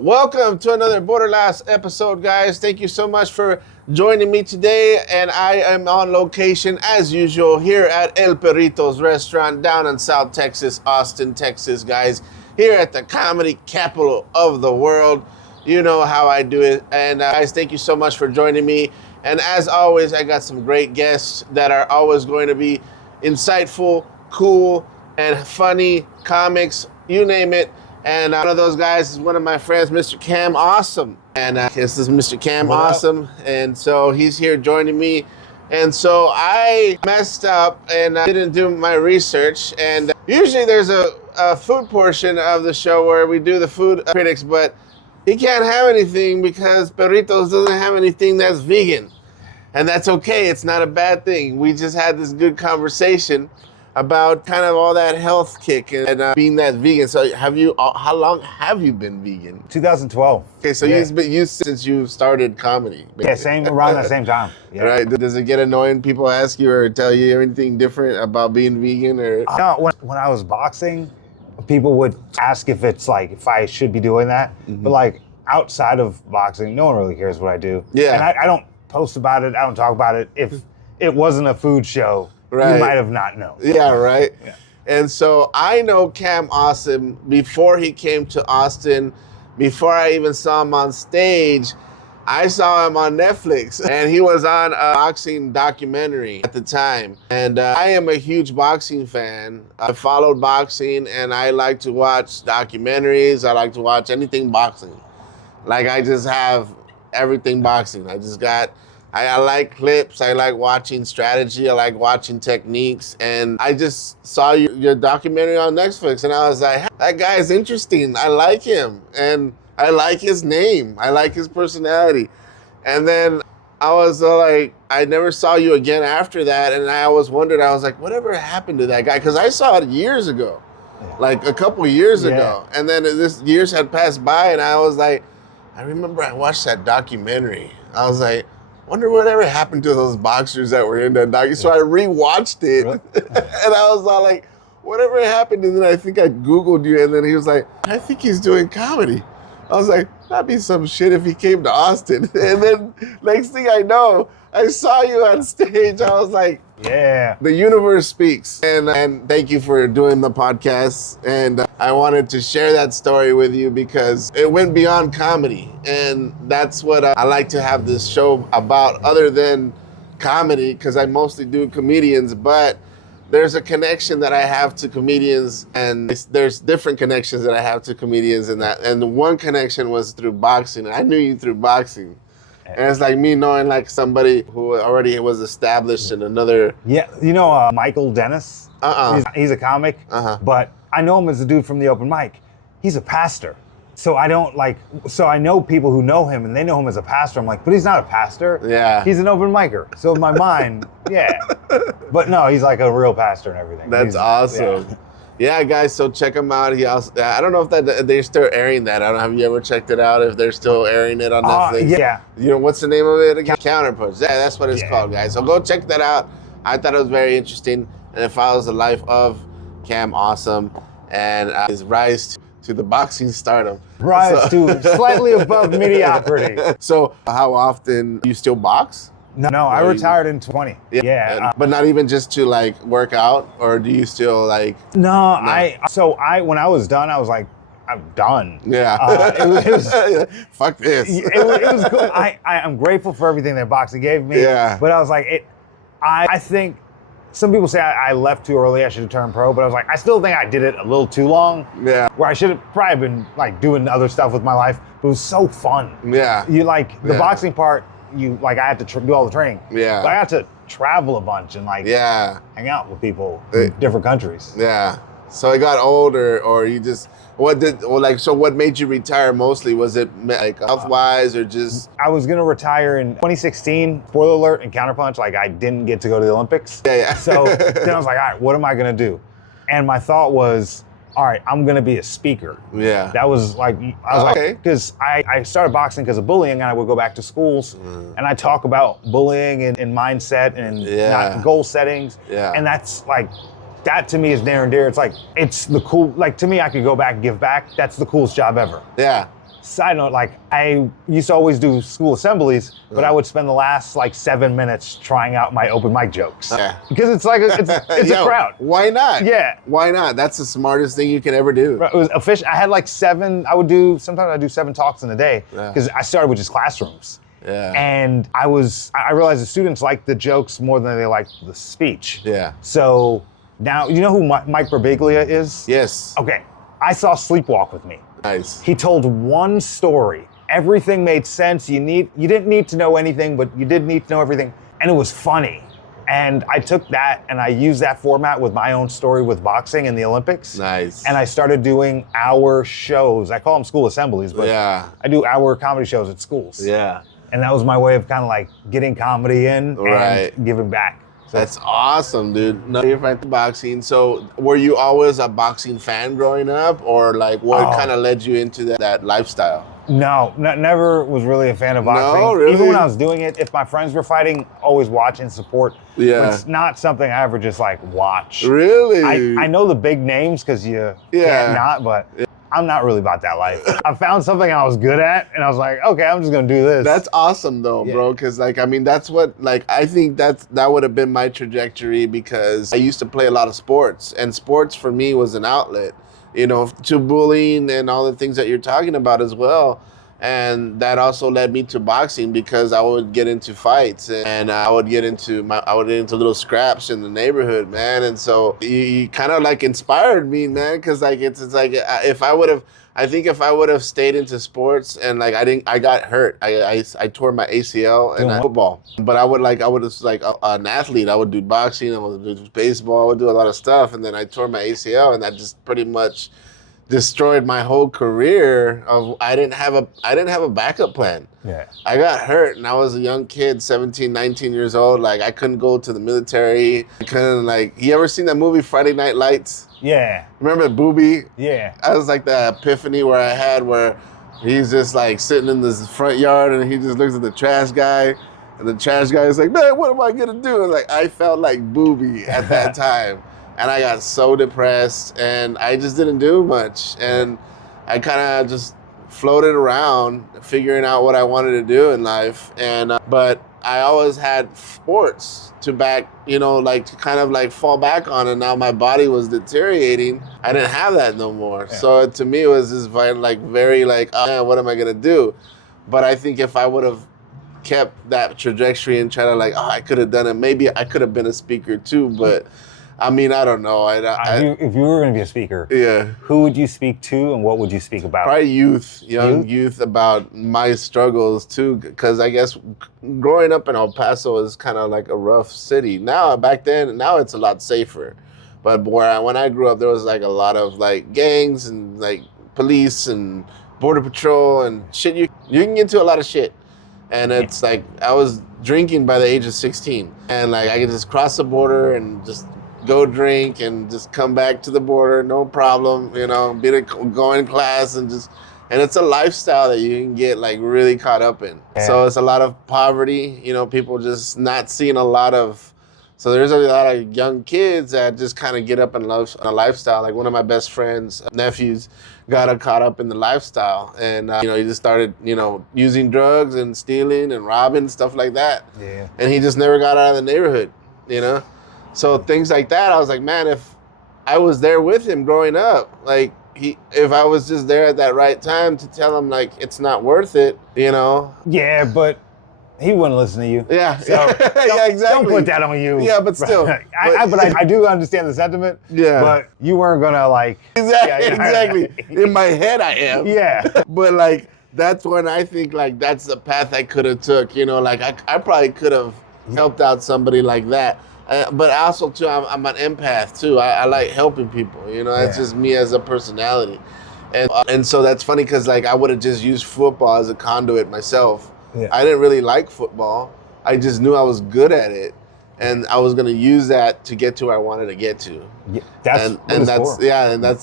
Welcome to another BorderLaughs episode, guys. Thank you so much for joining me today. And I am on location, as usual, here at El Perrito's restaurant down in South Texas, Austin, Texas, guys. Here at the comedy capital of the world. You know how I do it. And guys, thank you so much for joining me. And as always, I got some great guests that are always going to be insightful, cool, and funny comics, you name it. And one of those guys is one of my friends, Mr. Cam Awesome. And this is Mr. Cam Awesome. And so he's here joining me. And so I messed up and I didn't do my research. And usually there's a food portion of the show where we do the food critics, but he can't have anything because Perritos doesn't have anything that's vegan. And that's okay. It's not a bad thing. We just had this good conversation about kind of all that health kick and being that vegan. So how long have you been vegan? 2012. Okay, so you've been used since you started comedy. Basically. Yeah, around that same time. Yeah. Right? Does it get annoying? People ask you or tell you anything different about being vegan? Or No, when I was boxing, people would ask if I should be doing that. Mm-hmm. But like outside of boxing, no one really cares what I do. Yeah. And I don't post about it. I don't talk about it. If it wasn't a food show, right, you might have not known. Yeah, right? Yeah. And so I know Cam Awesome before he came to Austin, before I even saw him on stage. I saw him on Netflix, and he was on a boxing documentary at the time. And I am a huge boxing fan. I followed boxing, and I like to watch documentaries. I like to watch anything boxing. Like, I just have everything boxing. I like clips. I like watching strategy. I like watching techniques. And I just saw your documentary on Netflix, and I was like, that guy is interesting. I like him. And I like his name. I like his personality. And then I was like, I never saw you again after that. And I always wondered, I was like, whatever happened to that guy? Because I saw it years ago, like a couple years ago. And then this years had passed by, and I was like, I remember I watched that documentary. I was like, wonder whatever happened to those boxers that were in that documentary. So I rewatched it, really? And I was all like, whatever happened? And then I think I Googled you, and then he was like, I think he's doing comedy. I was like, that'd be some shit if he came to Austin. And then next thing I know, I saw you on stage. I was like, yeah, the universe speaks. And thank you for doing the podcast. And I wanted to share that story with you because it went beyond comedy. And that's what I like to have this show about, other than comedy, because I mostly do comedians, but there's a connection that I have to comedians, and there's different connections that I have to comedians, and the one connection was through boxing. And I knew you through boxing. And it's like me knowing like somebody who already was established in another. Yeah, you know Michael Dennis? He's a comic, but I know him as a dude from the open mic. He's a pastor. So I know people who know him and they know him as a pastor. I'm like, but he's not a pastor. Yeah. He's an open micer. So in my mind, yeah. But no, he's like a real pastor and everything. That's awesome. Yeah, guys, so check him out. He also, I don't know if they're still airing that. I don't know. Have you ever checked it out? If they're still airing it on Netflix? Yeah. You know, what's the name of it again? Counterpunch. Yeah, that's what it's called, guys. So go check that out. I thought it was very interesting, and it follows the life of Cam Awesome and his rise to the boxing stardom. Rise to slightly above mediocrity. So how often do you still box? No, I retired in 20. Yeah. But not even just to like work out, or do you still like? No. When I was done, I was like, I'm done. Yeah. It was fuck this. It was good. I'm grateful for everything that boxing gave me. Yeah. But I was like, I think some people say I left too early, I should have turned pro, but I was like, I still think I did it a little too long. Yeah. Where I should have probably been like doing other stuff with my life, but it was so fun. Yeah. You like the boxing part, I had to do all the training. Yeah. But I got to travel a bunch and like hang out with people in different countries. Yeah. So it got old, or you just, what made you retire mostly? Was it like health-wise or just? I was gonna retire in 2016, spoiler alert, in Counterpunch, like I didn't get to go to the Olympics. Yeah. So then I was like, all right, what am I gonna do? And my thought was, all right, I'm gonna be a speaker. Yeah. That was like, because I started boxing because of bullying, and I would go back to schools and I talk about bullying and mindset and goal settings. Yeah. And that's like, that to me is near and dear. It's like, it's the cool, like to me, I could go back and give back. That's the coolest job ever. Yeah. Side note, like I used to always do school assemblies, but I would spend the last like 7 minutes trying out my open mic jokes. Yeah. Because it's like it's a crowd. Why not? Yeah. Why not? That's the smartest thing you can ever do. It was official. I had like sometimes I do 7 talks in a day because I started with just classrooms. Yeah. And I realized the students liked the jokes more than they liked the speech. Yeah. So now, you know who Mike Birbiglia is? Yes. Okay. I saw Sleepwalk with Me. Nice. He told one story. Everything made sense. You didn't need to know anything, but you did need to know everything. And it was funny. And I took that and I used that format with my own story with boxing in the Olympics. Nice. And I started doing hour shows. I call them school assemblies, but I do hour comedy shows at schools. Yeah. And that was my way of kind of like getting comedy in and giving back. So that's awesome, dude. No, you're into boxing. So were you always a boxing fan growing up, or like what kind of led you into that lifestyle? No, never was really a fan of boxing. No, really? Even when I was doing it, if my friends were fighting, always watch and support. Yeah. But it's not something I ever just like watch. Really? I know the big names because you can't not, but I'm not really about that life. I found something I was good at, and I was like, okay, I'm just gonna do this. That's awesome though, bro, because like, I mean, that's what, like, I think that would have been my trajectory, because I used to play a lot of sports, and sports for me was an outlet, you know, to bullying and all the things that you're talking about as well. And that also led me to boxing, because I would get into fights, and I would get into little scraps in the neighborhood, man. And so you kind of like inspired me, man, because like it's like if I would have stayed into sports, and like I got hurt. I tore my ACL in football, but I was like an athlete. I would do boxing, I would do baseball, I would do a lot of stuff, and then I tore my ACL, and that just pretty much destroyed my whole career. I didn't have a backup plan. Yeah. I got hurt, and I was a young kid, 17, 19 years old. Like, I couldn't go to the military. I couldn't, like, you ever seen that movie Friday Night Lights? Yeah. Remember Booby? Yeah. I was like that epiphany where he's just like sitting in this front yard, and he just looks at the trash guy, and the trash guy is like, man, what am I gonna do? And like, I felt like Booby at that time. And I got so depressed, and I just didn't do much. And I kind of just floated around figuring out what I wanted to do in life. And but I always had sports to back, you know, like to kind of like fall back on. And now my body was deteriorating. I didn't have that no more. Yeah. So to me, it was just very like, oh, man, what am I gonna do? But I think if I would have kept that trajectory and tried to like, oh, I could have done it. Maybe I could have been a speaker too, but I mean, I don't know. If you were going to be a speaker, who would you speak to, and what would you speak about? Probably young youth about my struggles too, because I guess growing up in El Paso is kind of like a rough city. Now it's a lot safer. But when I grew up, there was like a lot of like gangs and like police and border patrol and shit. You can get into a lot of shit. And it's like, I was drinking by the age of 16, and like I could just cross the border and just go drink and just come back to the border, no problem, you know, go in class and it's a lifestyle that you can get like really caught up in. Yeah. So it's a lot of poverty, you know, people just not seeing so there's a lot of young kids that just kind of get up in a lifestyle. Like one of my best friends' nephews got caught up in the lifestyle, and you know, he just started, you know, using drugs and stealing and robbing, stuff like that. Yeah. And he just never got out of the neighborhood, you know? So things like that, I was like, man, if I was there with him growing up, like if I was just there at that right time to tell him like it's not worth it, you know? Yeah, but he wouldn't listen to you. Yeah, so yeah, exactly. Don't put that on you. Yeah, but still. I do understand the sentiment. Yeah. But you weren't gonna like. Exactly. In my head, I am. Yeah. But like that's when I think like that's the path I could have took. You know, like I probably could have helped out somebody like that. But also too, I'm an empath too. I like helping people. You know, that's just me as a personality, and so that's funny because like I would have just used football as a conduit myself. Yeah. I didn't really like football. I just knew I was good at it, and I was gonna use that to get to where I wanted to get to. Yeah, that's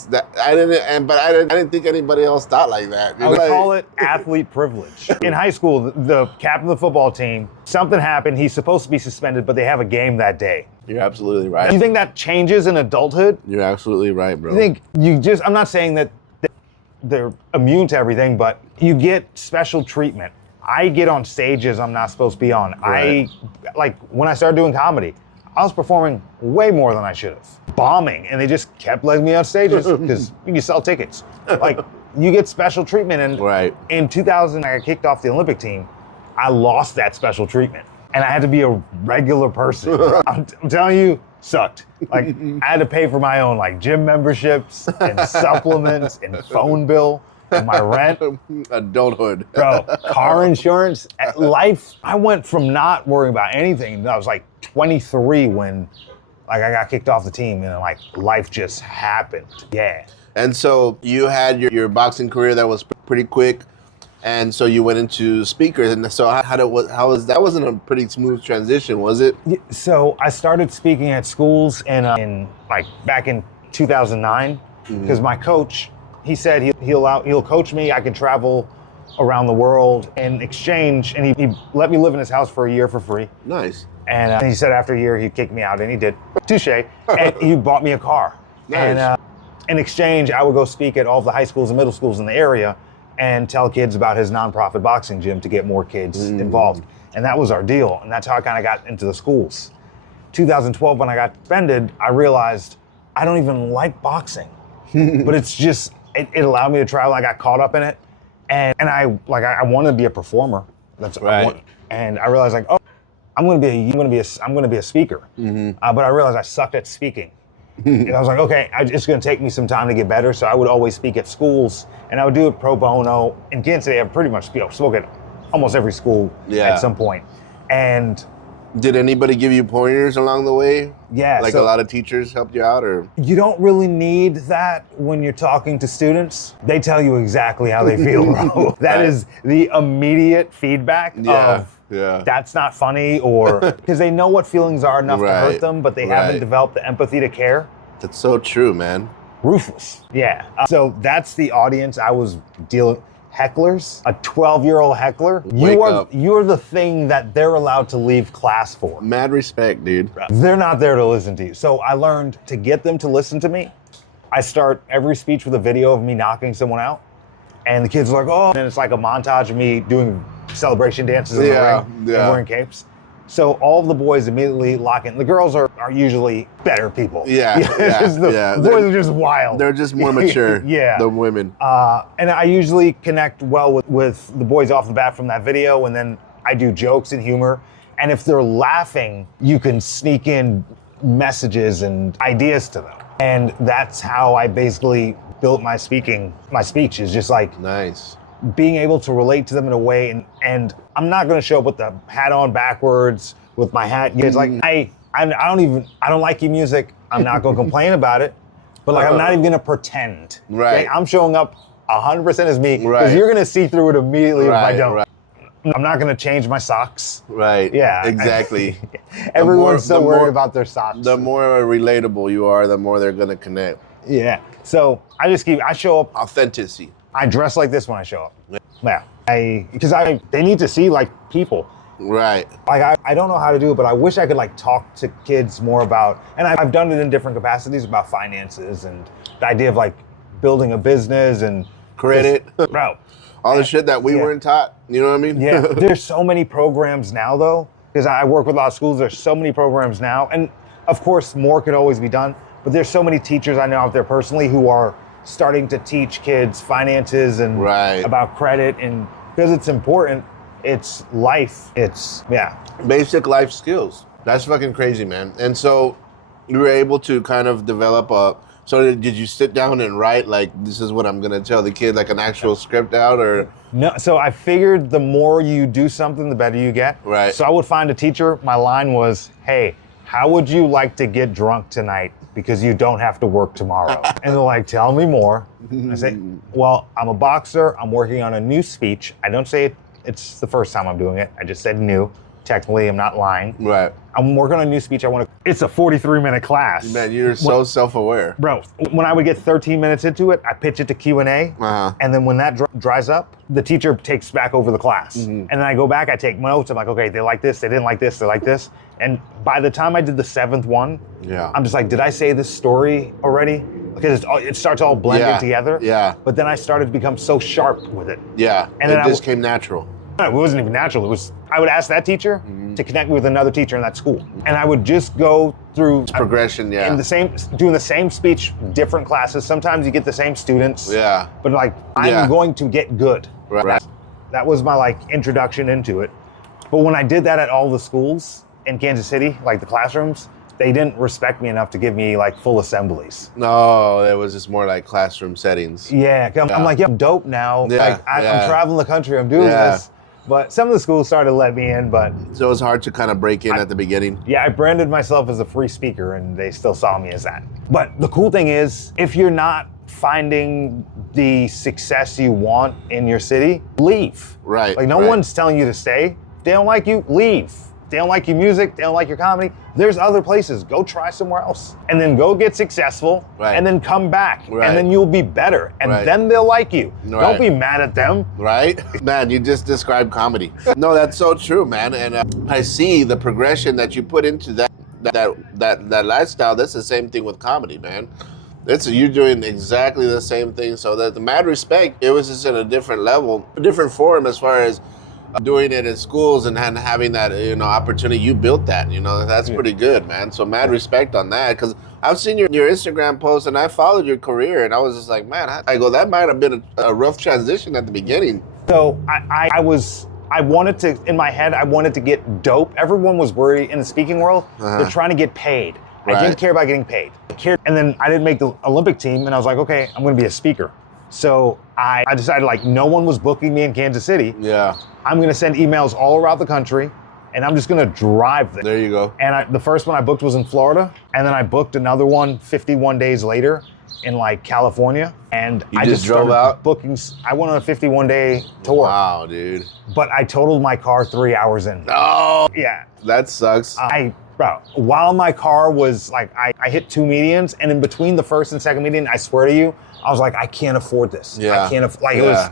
that. I didn't think anybody else thought like that. I would call it athlete privilege. In high school, the captain of the football team, something happened. He's supposed to be suspended, but they have a game that day. You're absolutely right. Do you think that changes in adulthood? You're absolutely right, bro. I'm not saying that they're immune to everything, but you get special treatment. I get on stages I'm not supposed to be on. Right. When I started doing comedy, I was performing way more than I should have. Bombing, and they just kept letting me on stages because you can sell tickets. Like, you get special treatment, and in 2000, I got kicked off the Olympic team. I lost that special treatment, and I had to be a regular person. I'm telling you, sucked. Like, I had to pay for my own gym memberships and supplements and phone bill and my rent. Adulthood. Bro, car insurance, life. I went from not worrying about anything. I was 23 when I got kicked off the team, and life just happened. Yeah. And so you had your boxing career that was pretty quick, and so you went into speakers. And so how was that? Wasn't a pretty smooth transition, was it? So I started speaking at schools in back in 2009 because my coach, he said he'll coach me. I can travel around the world in exchange, and he let me live in his house for a year for free. Nice. And he said after a year he'd kick me out, and he did. Touche. And he bought me a car. Nice. And in exchange, I would go speak at all of the high schools and middle schools in the area and tell kids about his nonprofit boxing gym to get more kids involved. And that was our deal. And that's how I kind of got into the schools. 2012, when I got suspended, I realized I don't even like boxing. But it's just, it allowed me to travel. I got caught up in it. And I wanted to be a performer. That's right. And I realized I'm going to be a speaker. But I realized I sucked at speaking. And I was like, okay, it's going to take me some time to get better. So I would always speak at schools, and I would do it pro bono. In Kansas City, I've pretty much spoken at almost every school at some point. And did anybody give you pointers along the way? Yeah. A lot of teachers helped you out, or? You don't really need that when you're talking to students. They tell you exactly how they feel, bro. That is the immediate feedback of, that's not funny, or because they know what feelings are enough to hurt them, but they haven't developed the empathy to care. That's so true, man. Ruthless. Yeah. So that's the audience I was dealing. Hecklers, a 12-year-old heckler, you're the thing that they're allowed to leave class for. Mad respect, dude. They're not there to listen to you. So I learned to get them to listen to me. I start every speech with a video of me knocking someone out, and the kids are like, oh, and it's like a montage of me doing celebration dances in the ring and wearing capes. So all of the boys immediately lock in. The girls are usually better people. The boys are just wild. They're just more mature than women. And I usually connect well with the boys off the bat from that video, and then I do jokes and humor. And if they're laughing, you can sneak in messages and ideas to them. And that's how I basically built my speech is just nice. Being able to relate to them in a way, and I'm not going to show up with the hat on backwards with my hat. It's I don't like your music. I'm not going to complain about it, but I'm not even going to pretend. Right. Okay? I'm showing up 100% as me because you're going to see through it immediately if I don't. Right. I'm not going to change my socks. Right. Yeah. Exactly. Everyone's so worried about their socks. The more relatable you are, the more they're going to connect. Yeah. So I show up. Authenticity. I dress like this when I show up. Yeah. Because they need to see people. Right. I don't know how to do it, but I wish I could talk to kids more about, and I've done it in different capacities, about finances and the idea of building a business and credit. Bro. All the shit that we weren't taught. You know what I mean? Yeah. There's so many programs now though, because I work with a lot of schools. There's so many programs now. And of course, more could always be done, but there's so many teachers I know out there personally who are starting to teach kids finances and about credit, and because it's important, it's life, basic life skills. That's fucking crazy, man. And so you were able to kind of develop so did you sit down and write this is what I'm gonna tell the kid, an actual script out, or? No, so I figured the more you do something, the better you get. Right. So I would find a teacher, my line was, hey, how would you like to get drunk tonight because you don't have to work tomorrow? And they're tell me more. I say, well, I'm a boxer. I'm working on a new speech. I don't say it's the first time I'm doing it. I just said new. technically, I'm not lying. Right. I'm working on a new speech. It's a 43-minute class. Man, you're so self-aware. Bro, when I would get 13 minutes into it, I pitch it to Q&A. And then when that dries up, the teacher takes back over the class. And then I go back, I take notes. I'm like, okay, they like this, they didn't like this, they like this. And by the time I did the 7th one, I'm just like, did I say this story already? Because it starts all blended together. Yeah. But then I started to become so sharp with it. Yeah, and then it just came natural. It wasn't even natural. I would ask that teacher to connect me with another teacher in that school. And I would just go through progression, doing the same speech, different classes. Sometimes you get the same students. Yeah. But like, I'm going to get good. Right. That was my like introduction into it. But when I did that at all the schools in Kansas City, like the classrooms, they didn't respect me enough to give me like full assemblies. No, it was just more like classroom settings. Yeah, I'm like, I'm dope now. Yeah, like, I'm traveling the country, I'm doing this. But some of the schools started to let me in, but... So it was hard to kind of break in at the beginning? Yeah, I branded myself as a free speaker, and they still saw me as that. But the cool thing is, if you're not finding the success you want in your city, leave. Right. Like, no one's telling you to stay. If they don't like you, leave. If they don't like your music, they don't like your comedy, there's other places. Go try somewhere else. And then go get successful, and then come back. And then you'll be better. And then they'll like you. Don't be mad at them. Right? Man, you just described comedy. No, that's so true, man. And I see the progression that you put into that lifestyle. That's the same thing with comedy, man. You're doing exactly the same thing. So that the mad respect, it was just at a different level, a different form as far as doing it in schools and having that, opportunity. You built that, that's pretty good, man. So mad respect on that, because I've seen your Instagram posts and I followed your career and I was just like, man, that might have been a rough transition at the beginning. So I wanted to, in my head, I wanted to get dope. Everyone was worried in the speaking world, they're trying to get paid. I didn't care about getting paid. And then I didn't make the Olympic team and I was like, okay, I'm gonna be a speaker. So I decided, like, no one was booking me in Kansas City. Yeah. I'm gonna send emails all around the country and I'm just gonna drive there. There you go. And the first one I booked was in Florida, and then I booked another one 51 days later in like California. And I just drove out? Bookings. I went on a 51-day tour. Wow, dude. But I totaled my car 3 hours in. Oh, yeah. That sucks. Bro, while my car was like, I hit 2 medians, and in between the first and second median, I swear to you, I was like, I can't afford this. Yeah. I can't it was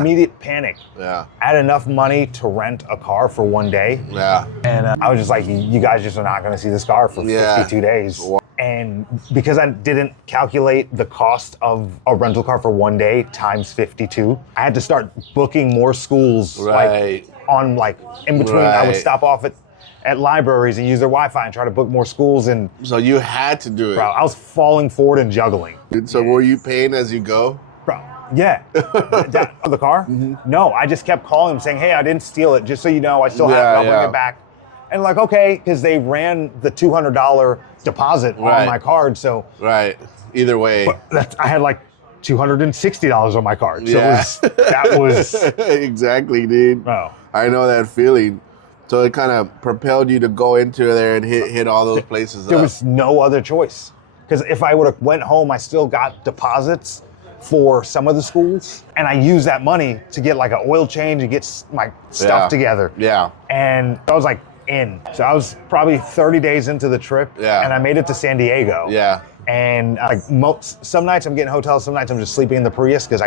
immediate panic. Yeah. I had enough money to rent a car for 1 day. Yeah. And I was just like, you guys just are not going to see this car for 52 days. And because I didn't calculate the cost of a rental car for 1 day times 52, I had to start booking more schools. Like in between. I would stop off at libraries and use their Wi-Fi and try to book more schools. And so you had to do it. Bro, I was falling forward and juggling. So were you paying as you go? Bro, yeah. The car? No, I just kept calling them saying, hey, I didn't steal it. Just so you know, I still have it. I'll bring it back. And like, okay, because they ran the $200 deposit on my card. So right. Either way. I had like $260 on my card. So that was exactly, dude. Bro. I know that feeling. So it kind of propelled you to go into there and hit all those places. There was no other choice. Because if I would have went home, I still got deposits for some of the schools. And I used that money to get like an oil change and get my stuff together. Yeah. And I was like in. So I was probably 30 days into the trip. Yeah. And I made it to San Diego. Yeah. And like some nights I'm getting hotels, some nights I'm just sleeping in the Prius because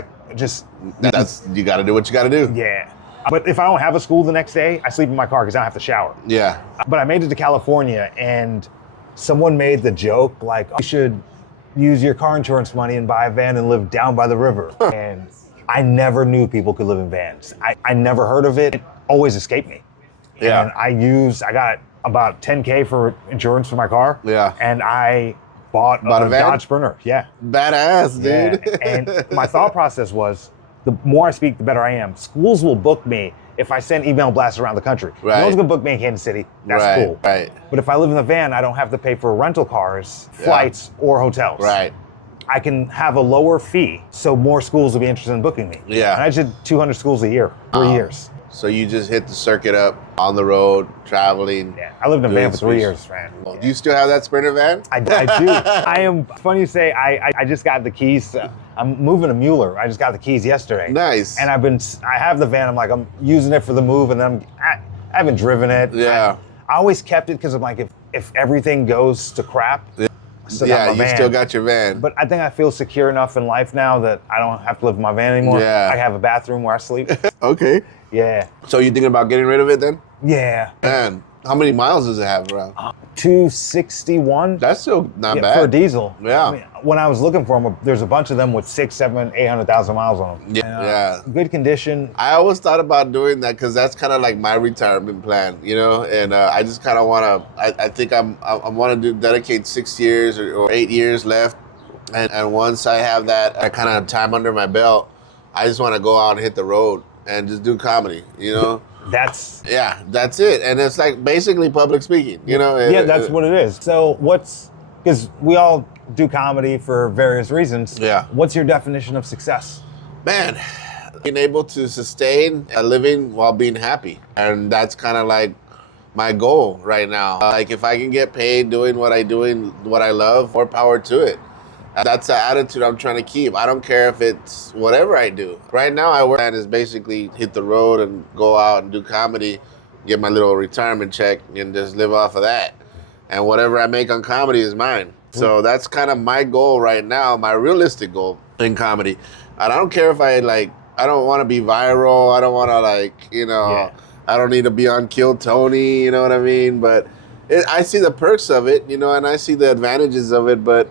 you got to do what you got to do. Yeah. But if I don't have a school the next day, I sleep in my car because I don't have to shower. Yeah. But I made it to California and someone made the joke like, you should use your car insurance money and buy a van and live down by the river. And I never knew people could live in vans. I never heard of it. It always escaped me. Yeah. And I got about $10K for insurance for my car. Yeah. And I bought a Dodge Sprinter. Yeah. Badass, dude. Yeah. And my thought process was, the more I speak, the better I am. Schools will book me if I send email blasts around the country. Right. No one's gonna book me in Kansas City. That's cool. Right. But if I live in the van, I don't have to pay for rental cars, flights, or hotels. Right. I can have a lower fee, so more schools will be interested in booking me. Yeah. And I did 200 schools a year, 3 years. So you just hit the circuit up on the road, traveling. Yeah, I lived in a van for 3 years, man. Do you still have that Sprinter van? I do. Funny you say, I just got the keys. I'm moving to Mueller. I just got the keys yesterday. Nice. And I have the van. I'm using it for the move, and then I haven't driven it. Yeah. I always kept it because I'm like, if everything goes to crap, I still got my van. Still got your van. But I think I feel secure enough in life now that I don't have to live in my van anymore. Yeah. I have a bathroom where I sleep. Okay. Yeah. So you thinking about getting rid of it then? Yeah. Man, how many miles does it have around? 261. That's still not bad. For a diesel. Yeah. I mean, when I was looking for them, there's a bunch of them with 600,000, 700,000, 800,000 miles on them. Yeah. Good condition. I always thought about doing that because that's kind of like my retirement plan, you know. And I just kind of want to. I think I want to dedicate 6 years or 8 years left, and once I have that kind of time under my belt, I just want to go out and hit the road and just do comedy, you know. That's it. And it's like basically public speaking, you know. Yeah, that's what it is. So because we all do comedy for various reasons. Yeah. What's your definition of success? Man, being able to sustain a living while being happy. And that's kind of like my goal right now. Like if I can get paid doing what I love, more power to it. That's the attitude I'm trying to keep. I don't care if it's whatever I do. Right now, I work and is basically hit the road and go out and do comedy, get my little retirement check, and just live off of that. And whatever I make on comedy is mine. So that's kind of my goal right now, my realistic goal in comedy. And I don't care if I don't want to be viral. I don't want to I don't need to be on Kill Tony, you know what I mean? But I see the perks of it, you know, and I see the advantages of it, but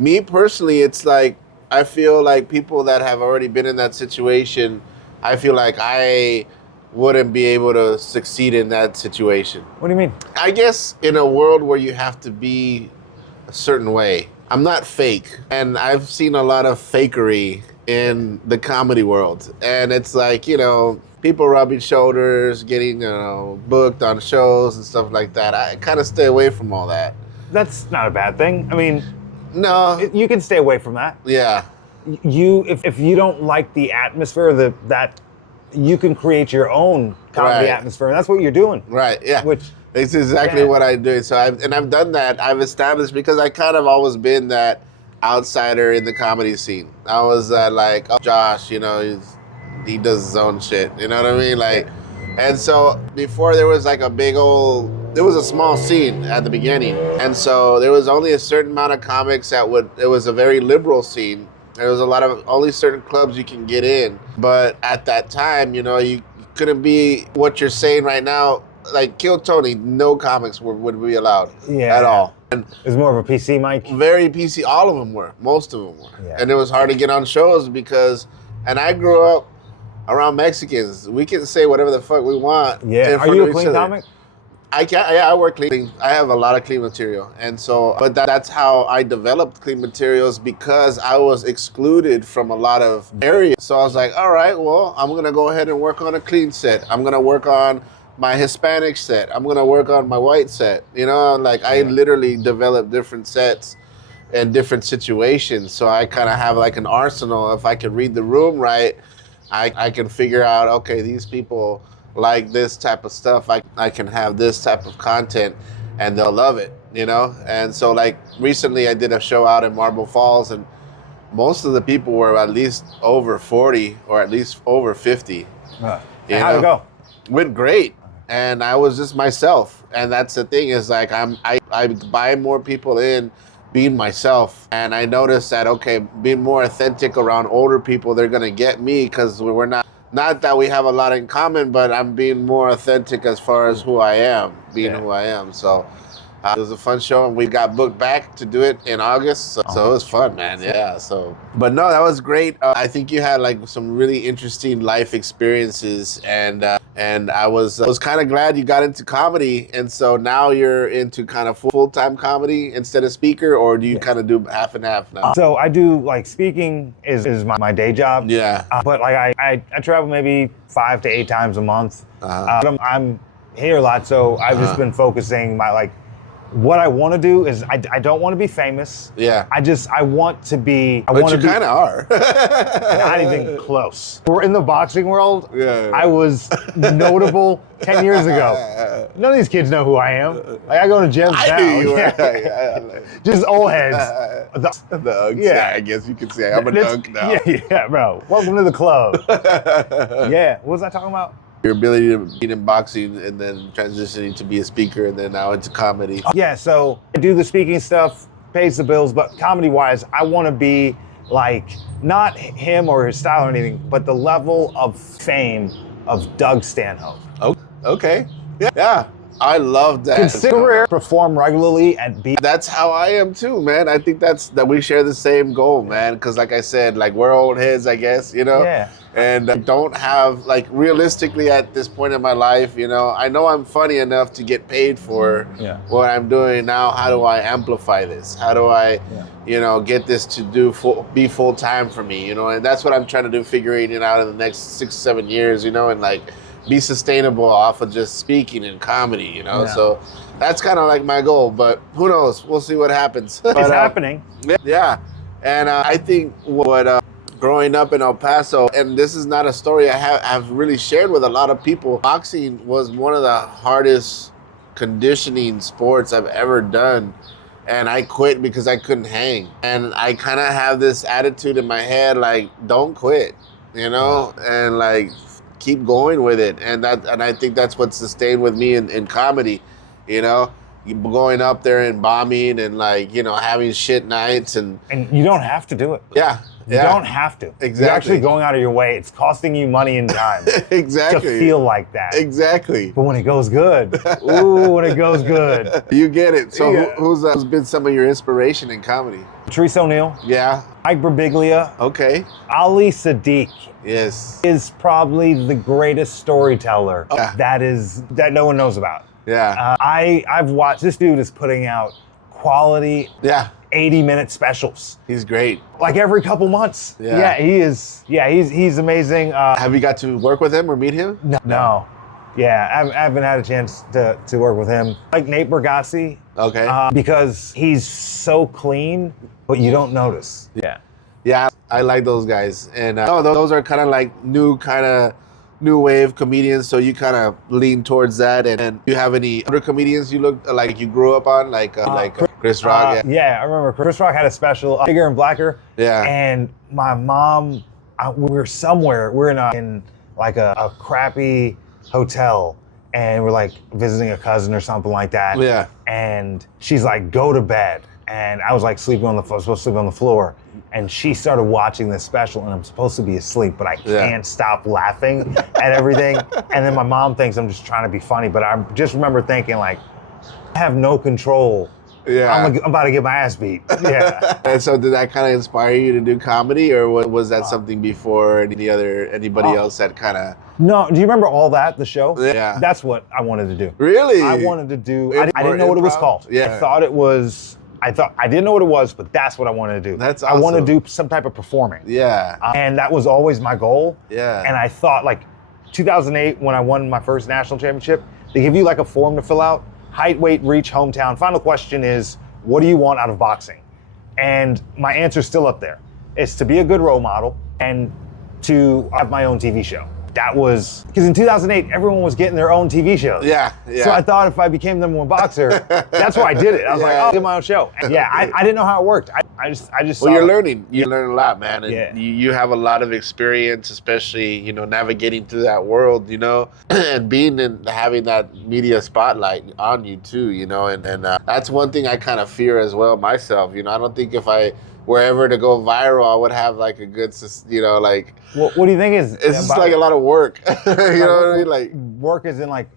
me personally, it's like, I feel like people that have already been in that situation, I feel like I wouldn't be able to succeed in that situation. What do you mean? I guess in a world where you have to be a certain way. I'm not fake, and I've seen a lot of fakery in the comedy world. And it's like, you know, people rubbing shoulders, getting, booked on shows and stuff like that. I kind of stay away from all that. That's not a bad thing. I mean, no, you can stay away from that. Yeah. If you don't like the atmosphere that you can create your own comedy atmosphere, and that's what you're doing. Right. Yeah. Which it's exactly what I do. So I've done that. I've established because I kind of always been that outsider in the comedy scene. I was like, oh, Josh, you know, he does his own shit. You know what I mean? Like, and so before there was like there was a small scene at the beginning. And so there was only a certain amount of comics it was a very liberal scene. There was only certain clubs you can get in. But at that time, you know, you couldn't be what you're saying right now. Like Kill Tony, no comics would be allowed at all. And it was more of a PC mic? Very PC. All of them were. Most of them were. Yeah. And it was hard to get on shows and I grew up around Mexicans. We can say whatever the fuck we want. Yeah. Are you a clean comic? I work clean. I have a lot of clean material. And so, but that's how I developed clean materials because I was excluded from a lot of areas. So I was like, all right, well, I'm going to go ahead and work on a clean set. I'm going to work on my Hispanic set. I'm going to work on my white set. You know, like I literally developed different sets and different situations. So I kind of have like an arsenal. If I can read the room right, I can figure out, okay, these people like this type of stuff. I can have this type of content and they'll love it, you know? And so like recently I did a show out in Marble Falls and most of the people were at least over 40 or at least over 50. How'd it go? Went great. And I was just myself. And that's the thing is like I buy more people in being myself. And I noticed that, okay, being more authentic around older people, they're going to get me because we're not that we have a lot in common, but I'm being more authentic as far as who I am, who I am. So it was a fun show, and we got booked back to do it in August. So it was fun, man. Yeah. So, but no, that was great. I think you had like some really interesting life experiences, and I was kind of glad you got into comedy. And so now you're into kind of full-time comedy instead of speaker, or do you kind of do half and half now? So I do like speaking is my day job. Yeah. But like I travel maybe 5 to 8 times a month. I'm here a lot, so I've just been focusing what I want to do is I don't want to be famous. Yeah. I want to be. But you kind of are. Not even close. We're in the boxing world. Yeah. I was notable 10 years ago. None of these kids know who I am. Like I go to gyms now. I knew you were. Just old heads. The unks. Yeah, I guess you could say I'm an unk now. Yeah, bro. Welcome to the club. Yeah. What was I talking about? your ability to be in boxing and then transitioning to be a speaker and then now into comedy? Yeah, so I do the speaking stuff, pays the bills, but comedy-wise, I want to be like, not him or his style or anything, but the level of fame of Doug Stanhope. Oh, okay. Yeah. I love that. Consider perform regularly at B. That's how I am too, man. I think that we share the same goal, man. Because like I said, like we're old heads, I guess, you know? Yeah. And I don't have, like, realistically at this point in my life, you know I'm funny enough to get paid for what I'm doing now. How do I amplify this? How do I, get this to be full time for me, And that's what I'm trying to do, figuring it out in the next 6-7 years, and like be sustainable off of just speaking and comedy, So that's kind of like my goal, but who knows? We'll see what happens. It's happening. Yeah. And I think what growing up in El Paso, and this is not a story I've really shared with a lot of people, boxing was one of the hardest conditioning sports I've ever done. And I quit because I couldn't hang. And I kind of have this attitude in my head, like, don't quit, and like, keep going with it. And I think that's what sustained with me in comedy, going up there and bombing and like, having shit nights and you don't have to do it. Yeah. You don't have to. Exactly. You're actually going out of your way. It's costing you money and time. Exactly. To feel like that. Exactly. But when it goes good, when it goes good. You get it. So who's been some of your inspiration in comedy? Patrice O'Neal. Yeah. Mike Birbiglia. Okay. Ali Sadiq. Yes. Is probably the greatest storyteller that no one knows about. Yeah. I've watched, this dude is putting out quality 80-minute specials. He's great. Like every couple months. Yeah, he is. Yeah, he's amazing. Have you got to work with him or meet him? No. Yeah, I haven't had a chance to work with him. Like Nate Bargatze. Okay. Because he's so clean, but you don't notice. Yeah. Yeah, I like those guys. And those are kind of like new wave comedians, so you kind of lean towards that. And you have any other comedians you look like you grew up on, like Chris Rock? Yeah, I remember Chris Rock had a special, Bigger and Blacker. Yeah. And my mom, we were somewhere, we're in like a crappy hotel, and we're like visiting a cousin or something like that. Yeah. And she's like, go to bed. And I was like supposed to sleep on the floor. And she started watching this special, and I'm supposed to be asleep, but I can't stop laughing at everything. And then my mom thinks I'm just trying to be funny, but I just remember thinking, like, I have no control. Yeah. I'm about to get my ass beat. Yeah. And so did that kind of inspire you to do comedy, or was that something before anybody else that kind of... No, do you remember All That, the show? Yeah. That's what I wanted to do. Really? I wanted to do, I didn't know what it was called. Yeah. I didn't know what it was, but that's what I wanted to do. That's awesome. I want to do some type of performing. Yeah. And that was always my goal. Yeah. And I thought, like, 2008, when I won my first national championship, they give you like a form to fill out. Height, weight, reach, hometown. Final question is, what do you want out of boxing? And my answer's still up there. It's to be a good role model and to have my own TV show. That was, because in 2008, everyone was getting their own TV shows. Yeah. So I thought if I became the number one boxer, that's why I did it. I was like, I'll get my own show. And I didn't know how it worked. I just saw. Well, you're learning. You learn a lot, man. And Yeah. you have a lot of experience, especially, navigating through that world, and being having that media spotlight on you too, and that's one thing I kind of fear as well myself. I don't think if I were ever to go viral, I would have like a good, like... What do you think is... It's just like a lot of work. You know what I mean? Like, work is in like...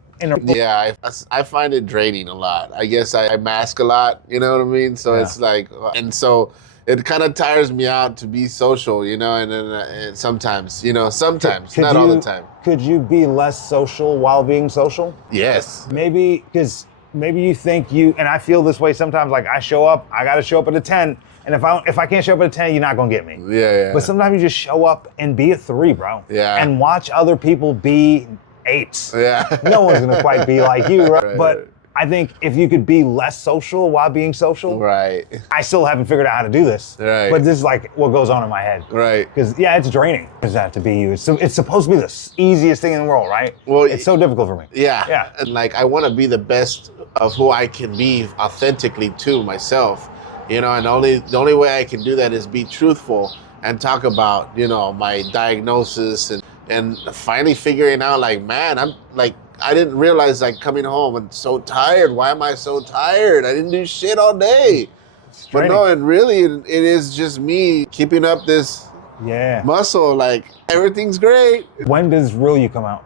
Yeah, I find it draining a lot. I guess I mask a lot, you know what I mean? So it's like, and so it kind of tires me out to be social, and then sometimes, not all the time. Could you be less social while being social? Yes. Maybe, because maybe you think and I feel this way sometimes, like I got to show up at a 10. And if I can't show up at a 10, you're not gonna get me. Yeah. But sometimes you just show up and be a 3, bro. Yeah. And watch other people be 8s. Yeah. No one's gonna quite be like you, right? But I think if you could be less social while being social, right. I still haven't figured out how to do this. Right. But this is like what goes on in my head. Right. Because it's draining. Does that to be you? It's supposed to be the easiest thing in the world, right? Well, it's so difficult for me. Yeah. Yeah. And like I want to be the best of who I can be authentically to myself. And the only way I can do that is be truthful and talk about, my diagnosis and and finally figuring out like, man, I'm like, I didn't realize like coming home and so tired. Why am I so tired? I didn't do shit all day. But no, it is just me keeping up this muscle. Like everything's great. When does Real You come out?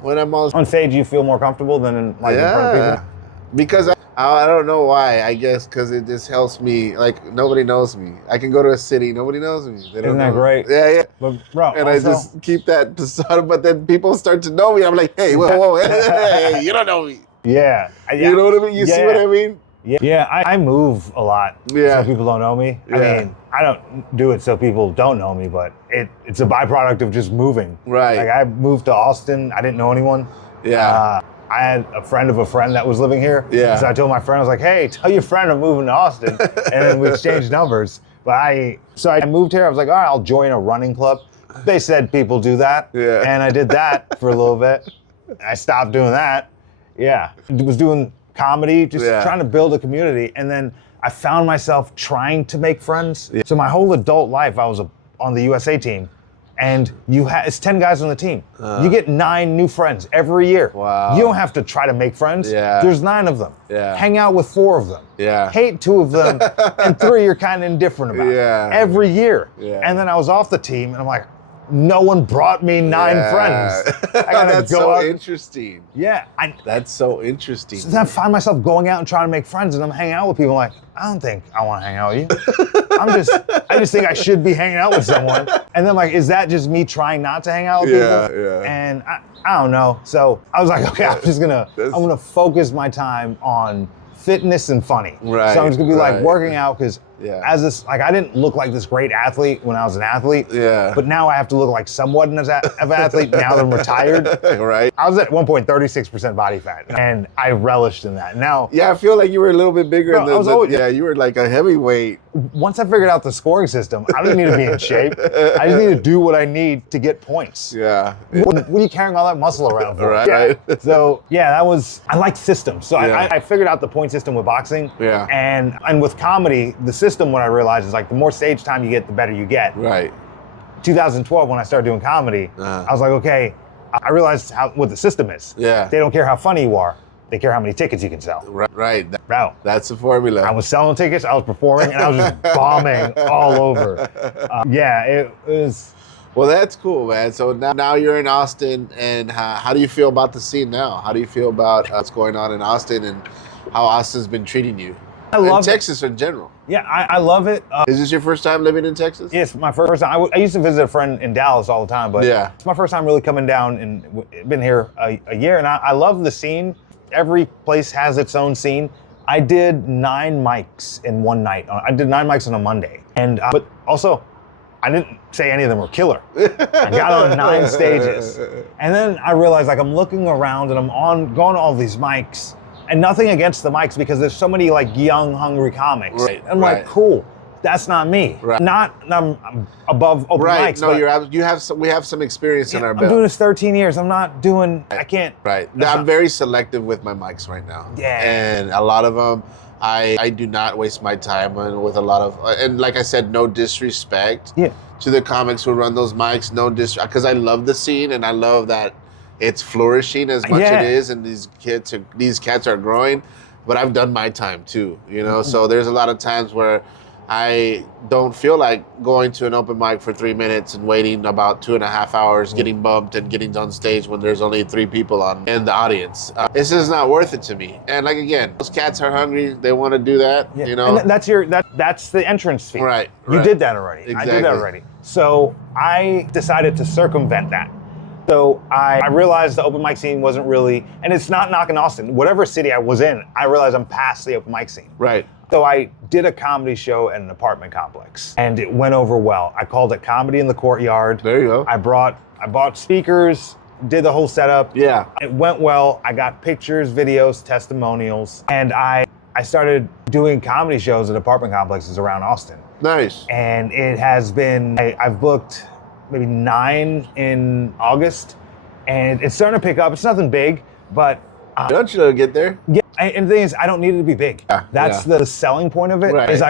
When I'm on stage, you feel more comfortable than in front of people? Because I don't know why. I guess because it just helps me. Like nobody knows me. I can go to a city, nobody knows me. Isn't that great? Yeah. But bro, and also, I just keep that persona. But then people start to know me. I'm like, hey, whoa, hey, you don't know me. Yeah. You know what I mean? You see what I mean? Yeah, I move a lot so people don't know me. I mean, I don't do it so people don't know me, but it's a byproduct of just moving. Right. Like I moved to Austin. I didn't know anyone. Yeah. I had a friend of a friend that was living here. Yeah. So I told my friend, I was like, hey, tell your friend I'm moving to Austin. And then we exchanged numbers. But I moved here. I was like, all right, I'll join a running club. They said people do that. Yeah. And I did that for a little bit. I stopped doing that. Yeah. I was doing comedy, just trying to build a community. And then I found myself trying to make friends. Yeah. So my whole adult life, I was on the USA team. And it's 10 guys on the team. You get 9 new friends every year. Wow. You don't have to try to make friends. Yeah. There's 9 of them. Yeah. Hang out with 4 of them. Yeah. Hate 2 of them. And 3 you're kind of indifferent about. Yeah. Every year. Yeah. And then I was off the team and I'm like, no one brought me 9 friends. I gotta That's go so out. interesting. Yeah. That's so interesting. So then I find myself going out and trying to make friends, and I'm hanging out with people like, I don't think I want to hang out with you. I just think I should be hanging out with someone. And then like, is that just me trying not to hang out with people? Yeah. And I don't know. So I was like, okay, I'm gonna focus my time on fitness and funny. Right. So I'm just gonna be like working out because Yeah. I didn't look like this great athlete when I was an athlete. Yeah. But now I have to look like somewhat of an athlete now that I'm retired. Right. I was at one point 36% body fat, and I relished in that. Now, Yeah, I feel like you were a little bit bigger. No, you were like a heavyweight. once I figured out the scoring system, I don't need to be in shape. I just need to do what I need to get points. Yeah. What are you carrying all that muscle around for? Right. So I like systems. So I figured out the point system with boxing. Yeah. And with comedy, the system, what I realized is like the more stage time you get, the better you get. Right. 2012, when I started doing comedy, I was like, okay, I realized what the system is. Yeah. They don't care how funny you are. They care how many tickets you can sell. Right. Bro, That's the formula. I was selling tickets, I was performing, and I was just bombing all over. It was... Well, that's cool, man. So now you're in Austin, and how do you feel about the scene now? How do you feel about what's going on in Austin and how Austin's been treating you? I love Texas in general. Yeah, I love it. Is this your first time living in Texas? Yes, my first time. I used to visit a friend in Dallas all the time, but it's my first time really coming down, and been here a year, and I love the scene. Every place has its own scene. I did 9 mics in one night. I did 9 mics on a Monday, and but also, I didn't say any of them were killer. I got on 9 stages, and then I realized like I'm looking around and I'm going to all these mics, and nothing against the mics because there's so many like young, hungry comics. Right, I'm like, cool. That's not me. Right. I'm above open mics. No, we have some experience in our belt. I'm doing this 13 years. I'm not doing. I can't. Right. I'm very selective with my mics right now. Yeah. And a lot of them, I do not waste my time on with a lot of, and like I said, no disrespect to the comics who run those mics. No disrespect, because I love the scene and I love that it's flourishing as much it is, and these cats are growing. But I've done my time too, you know. So there's a lot of times where I don't feel like going to an open mic for 3 minutes and waiting about 2.5 hours, getting bumped and getting on stage when there's only 3 people in the audience. It's just not worth it to me. And like, again, those cats are hungry. They want to do that, you know? And that's the entrance fee. Right. You did that already. Exactly. I did that already. So I decided to circumvent that. So I realized the open mic scene wasn't really, and it's not knocking Austin. Whatever city I was in, I realized I'm past the open mic scene. Right. So I did a comedy show at an apartment complex, and it went over well. I called it Comedy in the Courtyard. There you go. I bought speakers, did the whole setup. Yeah. It went well. I got pictures, videos, testimonials, and I started doing comedy shows at apartment complexes around Austin. Nice. And it has been, I've booked maybe 9 in August, and it's starting to pick up. It's nothing big, but Don't you get there? yeah, And the thing is, I don't need it to be big. That's the selling point of it. Right. Is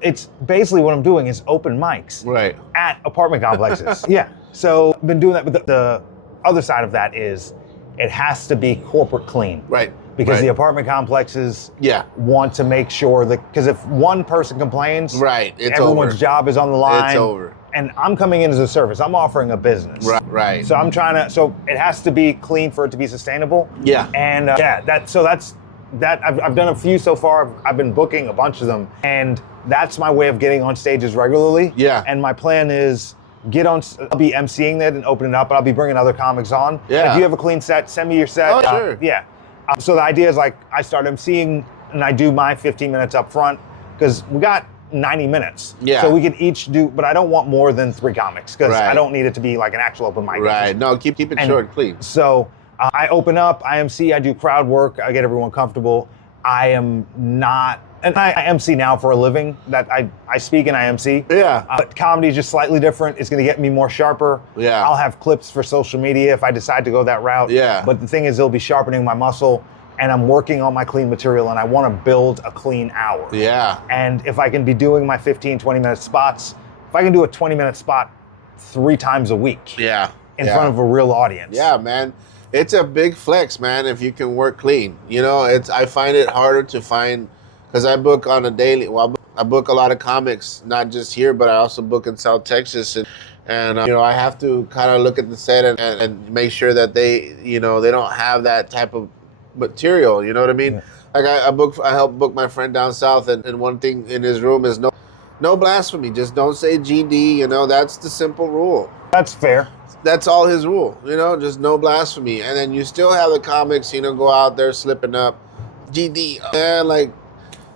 it's basically what I'm doing is open mics at apartment complexes. So I've been doing that, but the other side of that is it has to be corporate clean. Right. Because the apartment complexes want to make sure that, because if one person complains, everyone's job is on the line. It's over. And I'm coming in as a service. I'm offering a business. Right. So I'm trying to, so it has to be clean for it to be sustainable. Yeah. And I've done a few so far. I've been booking a bunch of them. And that's my way of getting on stages regularly. Yeah. And my plan is I'll be emceeing that and opening it up, but I'll be bringing other comics on. Yeah. If you have a clean set, send me your set. Oh, sure. Yeah. So the idea is like I start emceeing and I do my 15 minutes up front because we got 90 minutes. Yeah. So we can each do, but I don't want more than 3 comics because I don't need it to be like an actual open mic. Right. No, keep it short and clean. So I open up, I MC, I do crowd work, I get everyone comfortable. I am not, and I MC now for a living, that I speak and I MC. Yeah. But comedy is just slightly different. It's going to get me more sharper. Yeah. I'll have clips for social media if I decide to go that route. Yeah. But the thing is, it'll be sharpening my muscle, and I'm working on my clean material, and I want to build a clean hour. Yeah. And if I can be doing my 15, 20-minute spots, if I can do a 20-minute spot 3 times a week. Yeah. In front of a real audience. Yeah, man. It's a big flex, man, if you can work clean. You know, I find it harder to find, because I book on a daily, I book a lot of comics, not just here, but I also book in South Texas. And you know, I have to kind of look at the set and make sure that they don't have that type of material, you know what I mean? Yeah. Like I helped book my friend down south, and one thing in his room is no blasphemy, just don't say GD, you know, that's the simple rule. That's fair. That's all his rule, you know, just no blasphemy. And then you still have the comics, you know, go out there slipping up. GD, man, like,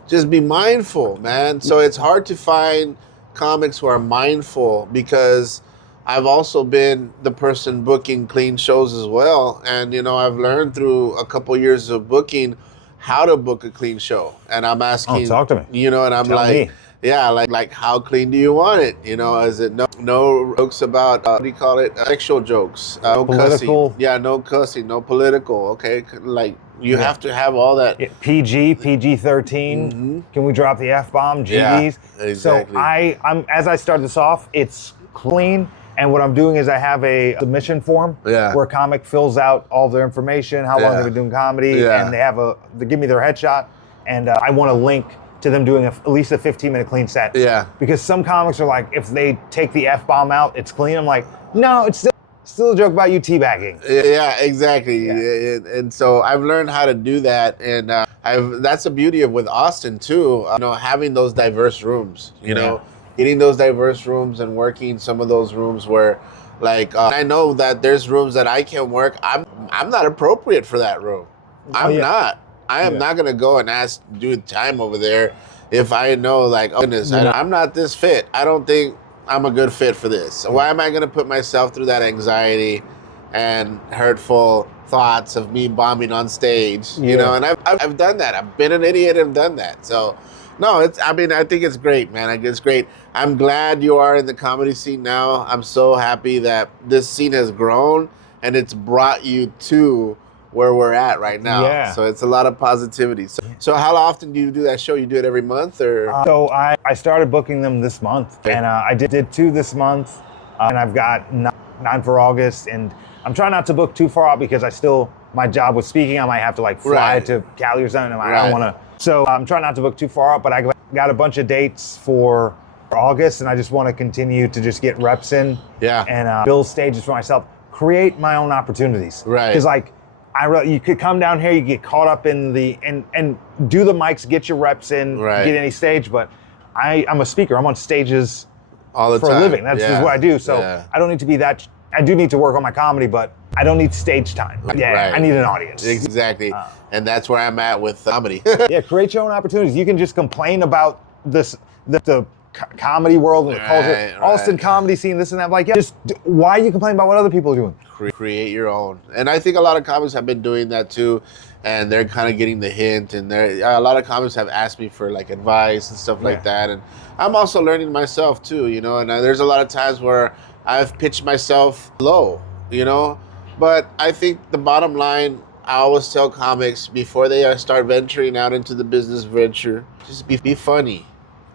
just be mindful, man. So it's hard to find comics who are mindful, because I've also been the person booking clean shows as well. And, you know, I've learned through a couple years of booking how to book a clean show. And I'm asking, talk to me. You know, and I'm Tell like, me. yeah, like how clean do you want it? You know, is it no jokes about, what do you call it? Sexual jokes. No political. cussing. Yeah, no cussing, no political. Okay, like you have to have all that. PG, PG-13. Mm-hmm. Can we drop the F-bomb? GDs. Yeah, exactly. So I'm as I start this off, it's clean. And what I'm doing is I have a submission form where a comic fills out all their information, how long they've been doing comedy, and they give me their headshot, and I want to link to them doing at least a 15-minute clean set. Yeah. Because some comics are like, if they take the F-bomb out, it's clean. I'm like, no, it's still a joke about you teabagging. Yeah, exactly. Yeah. And so I've learned how to do that, and that's the beauty of with Austin too. You know, having those diverse rooms. You know, getting those diverse rooms and working some of those rooms where, like, I know that there's rooms that I can work. I'm not appropriate for that room. I'm not. I am not going to go and do time over there if I know, like, oh goodness, I'm not this fit. I don't think I'm a good fit for this. So why am I going to put myself through that anxiety and hurtful thoughts of me bombing on stage? You know, and I've done that. I've been an idiot and done that. So, no, I think it's great, man. It's great. I'm glad you are in the comedy scene now. I'm so happy that this scene has grown and it's brought you to where we're at right now. Yeah. So it's a lot of positivity. So how often do you do that show? You do it every month, or? So I started booking them this month, and I did 2 this month, and I've got 9 for August, and I'm trying not to book too far out because my job was speaking. I might have to like fly to Cali or something. I don't want to. So I'm trying not to book too far out, but I got a bunch of dates for August, and I just want to continue to just get reps in and build stages for myself, create my own opportunities. Right. Because like, you could come down here, you get caught up in and do the mics, get your reps in, get any stage. But I'm a speaker. I'm on stages all the time for a living. That's just what I do. So I don't need to be that. I do need to work on my comedy, but I don't need stage time. I need an audience. Exactly. And that's where I'm at with comedy. Create your own opportunities. You can just complain about the comedy world and the culture, Austin comedy scene, this and that. Like, just why are you complaining about what other people are doing? Create your own. And I think a lot of comics have been doing that too, and they're kind of getting the hint, and a lot of comics have asked me for like advice and stuff like that, and I'm also learning myself too, you know, and there's a lot of times where I've pitched myself low, you know, but I think the bottom line I always tell comics before they start venturing out into the business venture, just be funny.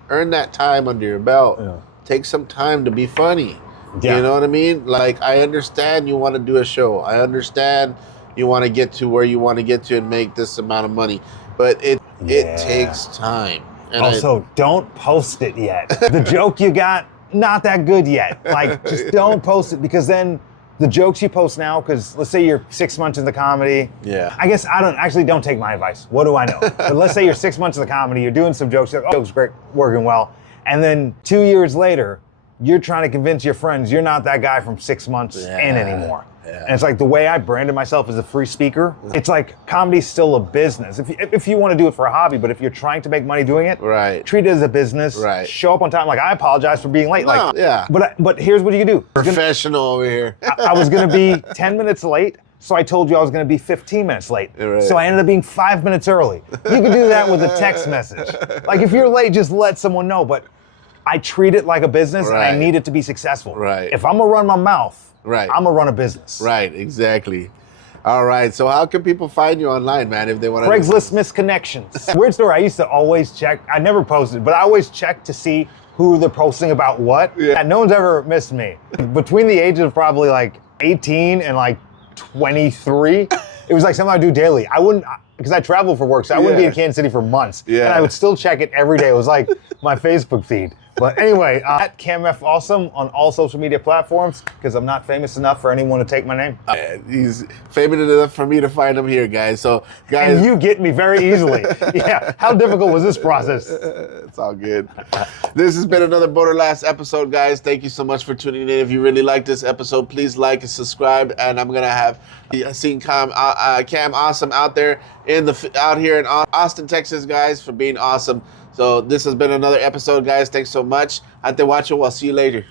Earn that time under your belt. Yeah. Take some time to be funny. Yeah. You know what I mean? Like, I understand you want to do a show. I understand you want to get to where you want to get to and make this amount of money. But it takes time. And also, don't post it yet. The joke you got, not that good yet. Like, just don't post it, because then the jokes you post now, because let's say you're 6 months into comedy. Yeah. I guess don't take my advice. What do I know? But let's say you're 6 months into comedy, you're doing some jokes, you're like, oh, it's great, working well. And then 2 years later, you're trying to convince your friends you're not that guy from 6 months in anymore. Yeah. And it's like the way I branded myself as a free speaker, it's like comedy's still a business. If you want to do it for a hobby, but if you're trying to make money doing it, treat it as a business. Right. Show up on time. Like, I apologize for being late. No, like, yeah. But here's what you can do. Professional over here. I was going to be 10 minutes late, so I told you I was going to be 15 minutes late. Right. So I ended up being 5 minutes early. You can do that with a text message. Like, if you're late, just let someone know. But I treat it like a business, and I need it to be successful. Right. If I'm going to run my mouth, right, I'm going to run a business. Right, exactly. All right, so how can people find you online, man, if they want to? Craigslist misconnections. Weird story, I used to always check. I never posted, but I always check to see who they're posting about what. Yeah. And no one's ever missed me. Between the ages of probably like 18 and like 23, it was like something I do daily. I wouldn't, because I travel for work, so I wouldn't be in Kansas City for months. Yeah. And I would still check it every day. It was like my Facebook feed. But anyway, at CamF Awesome on all social media platforms, because I'm not famous enough for anyone to take my name. He's famous enough for me to find him here, guys. So, guys, and you get me very easily. Yeah. How difficult was this process? It's all good. This has been another BorderLaughs episode, guys. Thank you so much for tuning in. If you really like this episode, please like and subscribe. And I'm gonna have seen Cam Awesome out here in Austin, Texas, guys, for being awesome. So this has been another episode, guys. Thanks so much. Ate Wacho, I'll see you later.